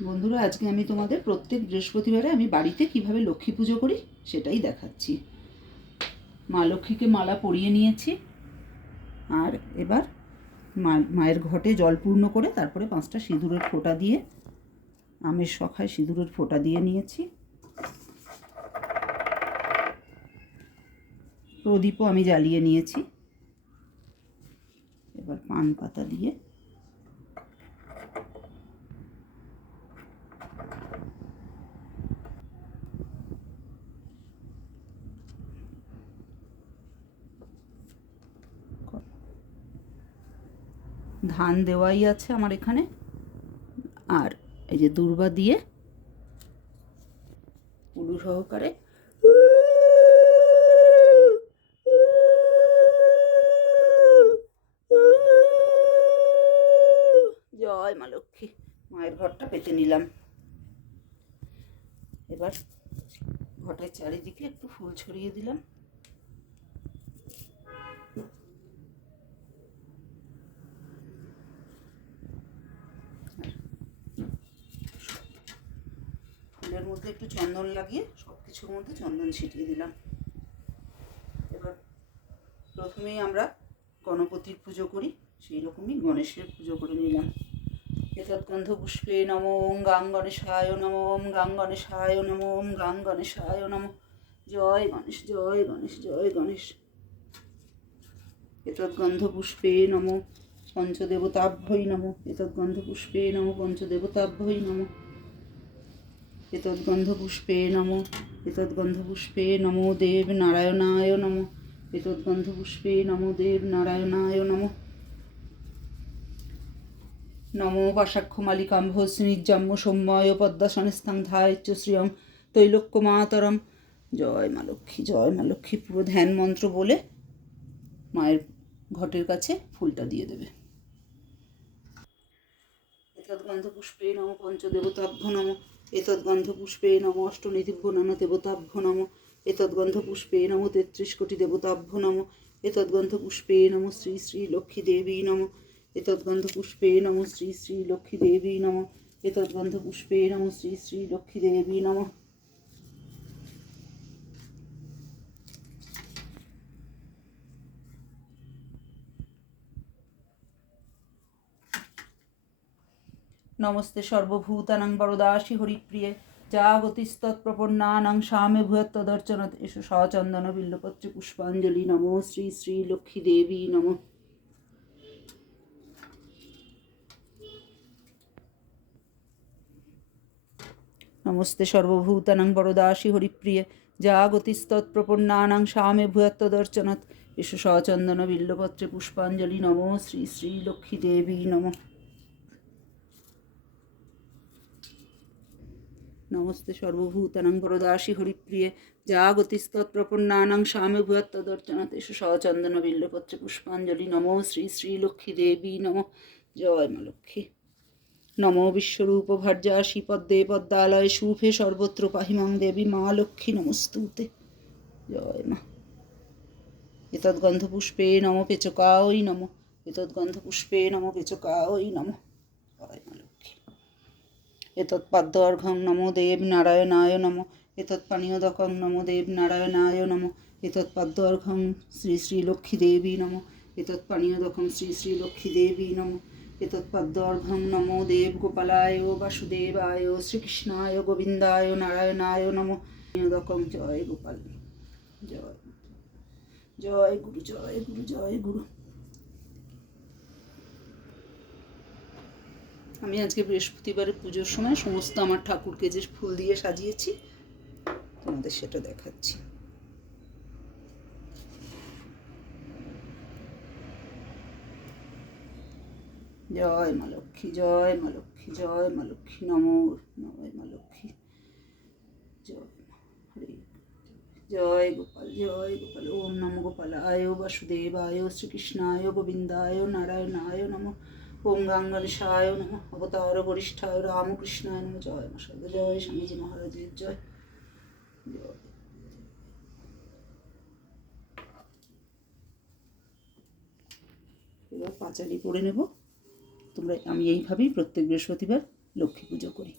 বন্ধুরা, আজকে আমি তোমাদের প্রত্যেক বৃহস্পতিবারে আমি বাড়িতে কিভাবে লক্ষ্মী পুজো করি সেটাই দেখাচ্ছি। মা লক্ষ্মীকে মালা পরিয়ে নিয়েছি, আর এবার মায়ের ঘটে জল পূর্ণ করে তারপরে 5টা সিঁদুরের ফোঁটা দিয়ে, আমের শখায় সিঁদুরের ফোঁটা দিয়ে নিয়েছি। প্রদীপও আমি জ্বালিয়ে নিয়েছি। এবার পান পাতা দিয়ে ধান দেওয়াই আছে আমার এখানে, আর এই যে দূর্বা দিয়ে উলু সহকারে জয় মা লক্ষ্মী, মায়ের ঘরটা পেতে নিলাম। এবার ঘটের চারিদিকে একটু ফুল ছড়িয়ে দিলাম। ফুলের মধ্যে একটু চন্দন লাগিয়ে সব কিছুর মধ্যে চন্দন ছিটিয়ে দিলাম। এবার প্রথমেই আমরা গণপতির পুজো করি, সেই রকমই গণেশের পুজো করে নিলাম। এতৎগন্ধ পুষ্পে নমো ওম গাং গণেশায় নমো ওম গাং গণেশায় নমো ওম গাং গণেশায় নমো। জয় গণেশ, জয় গণেশ, জয় গণেশ। এতৎগন্ধ পুষ্পে নমো পঞ্চদেবতাভ্যই নমো। এতৎগন্ধ পুষ্পে নমো পঞ্চদেবতাভ্যই নমো। এতৎগন্ধ পুষ্পে নমো। এতৎগন্ধ পুষ্পে নমো দেব নারায়ণায় নমো। এতৎগন্ধ পুষ্পে নমো দেব নারায়ণায় নমো। নমো পাশাক্ষমালিকাম্ভ স্নিজ্জাম্য সৌম্যয় পদ্মাসনস্থাং ধায়চ্চ শ্রিয়ং তৈলোক্যমাতরম। জয় মা লক্ষ্মী, জয় মা লক্ষ্মী। পুরো ধ্যান মন্ত্র বলে মায়ের ঘটের কাছে ফুলটা দিয়ে দেবে। এতৎগন্ধ পুষ্পে নম পঞ্চদেবতাভ্য নম। এতৎগন্ধ পুষ্পে নম অষ্টনিধিভ্য নানা দেবতাভ্য নম। এতৎগন্ধ পুষ্পে নম 33 কোটি দেবতাভ্য নম। এতৎগন্ধ পুষ্পে নম শ্রী শ্রী লক্ষ্মী দেবী নম। এতৎগন্ধ পুষ্পে নম শ্রী শ্রী লক্ষ্মী দেবী নম। এতৎগন্ধ পুষ্পে নম শ্রী শ্রী লক্ষ্মী দেবী নম। নমস্তে সর্বভূতানাং বরদাসি হরিপ্রিয়ে জাগতিস্তৎপ্রপন্নানাং সামে ভূয়ত্তদর্চনত। এসো সচন্দন বিল্লপত্রে পুষ্পাঞ্জলি। নমো শ্রী শ্রী লক্ষ্মী দেবী নম। নমস্তে সর্বভূতানাং বরদাসি হরিপ্রিয়ে জাগতিস্তৎপ্রপন্নানাং সামে ভূয়ত্তদর্চনত। এসো সচন্দন বিল্লপত্রে পুষ্পাঞ্জলি। নমো শ্রী শ্রী লক্ষ্মী দেবী নম। নমস্তে সর্বভূতানাং বরদাসি হরিপ্রিয়ে জাগতিস্তৎপ্রপন্নানাং সামে ভূয়ত্তদর্চনত। এসো সচন্দন বিল্লপত্রে পুষ্পাঞ্জলি। নমো শ্রী শ্রী লক্ষ্মী দেবী নম। জয় মা লক্ষ্মী। নমো বিশ্বরূপ ভার্যাসি পদ্মে পদ্মালয়ে শুভে সর্বত্র পাহিমাং দেবী মা লক্ষ্মী নমস্তুতে। জয় মা। এতৎগন্ধ পুষ্পে নম পেচকায় নম। এতৎগন্ধ পুষ্পে নম পেচকায় নম। জয় মা লক্ষ্মী। এতৎপাদ্য অর্ঘং নমো দেব নারায়ণায় নম। এতৎপানীয়দকং নমো দেব নারায়ণায় নম। এতৎপাদ্য অর্ঘং শ্রী শ্রী লক্ষ্মী দেবী নম। এতৎপানীয়দকং শ্রী শ্রী লক্ষ্মী দেবী নম। এতৎপাদ্য অর্ঘং নমো দেব গোপালায় বাসুদেবায় শ্রীকৃষ্ণায় গোবিন্দায় নারায়ণায় নম। দকং জয় গোপাল, জয় জয় গুরু, জয় গুরু, জয় গুরু। আমি আজকে বৃহস্পতিবারের পুজোর সময় সমস্ত আমার ঠাকুরকে যে ফুল দিয়ে সাজিয়েছি তোমাদের সেটা দেখাচ্ছি। জয় মা লক্ষ্মী, জয় মা লক্ষ্মী, জয় মা লক্ষ্মী। নমো নমঃ মা লক্ষ্মী। জয় মা হরে। জয় গোপাল, জয় গোপাল। ওম নমো গোপালায় বাসুদেবায় শ্রীকৃষ্ণায় গোবিন্দায় নারায়ণায় নমঃ। ওম গাং গণেশায় নমঃ। অবতার বরিষ্ঠায় রামকৃষ্ণায় নমঃ। জয় মা শারদা, জয় স্বামীজি মহারাজের জয়। জয়। এবার পাঁচালি পড়ে নেব। আমি এইভাবেই প্রত্যেক বৃহস্পতিবার লক্ষ্মী পুজো করি।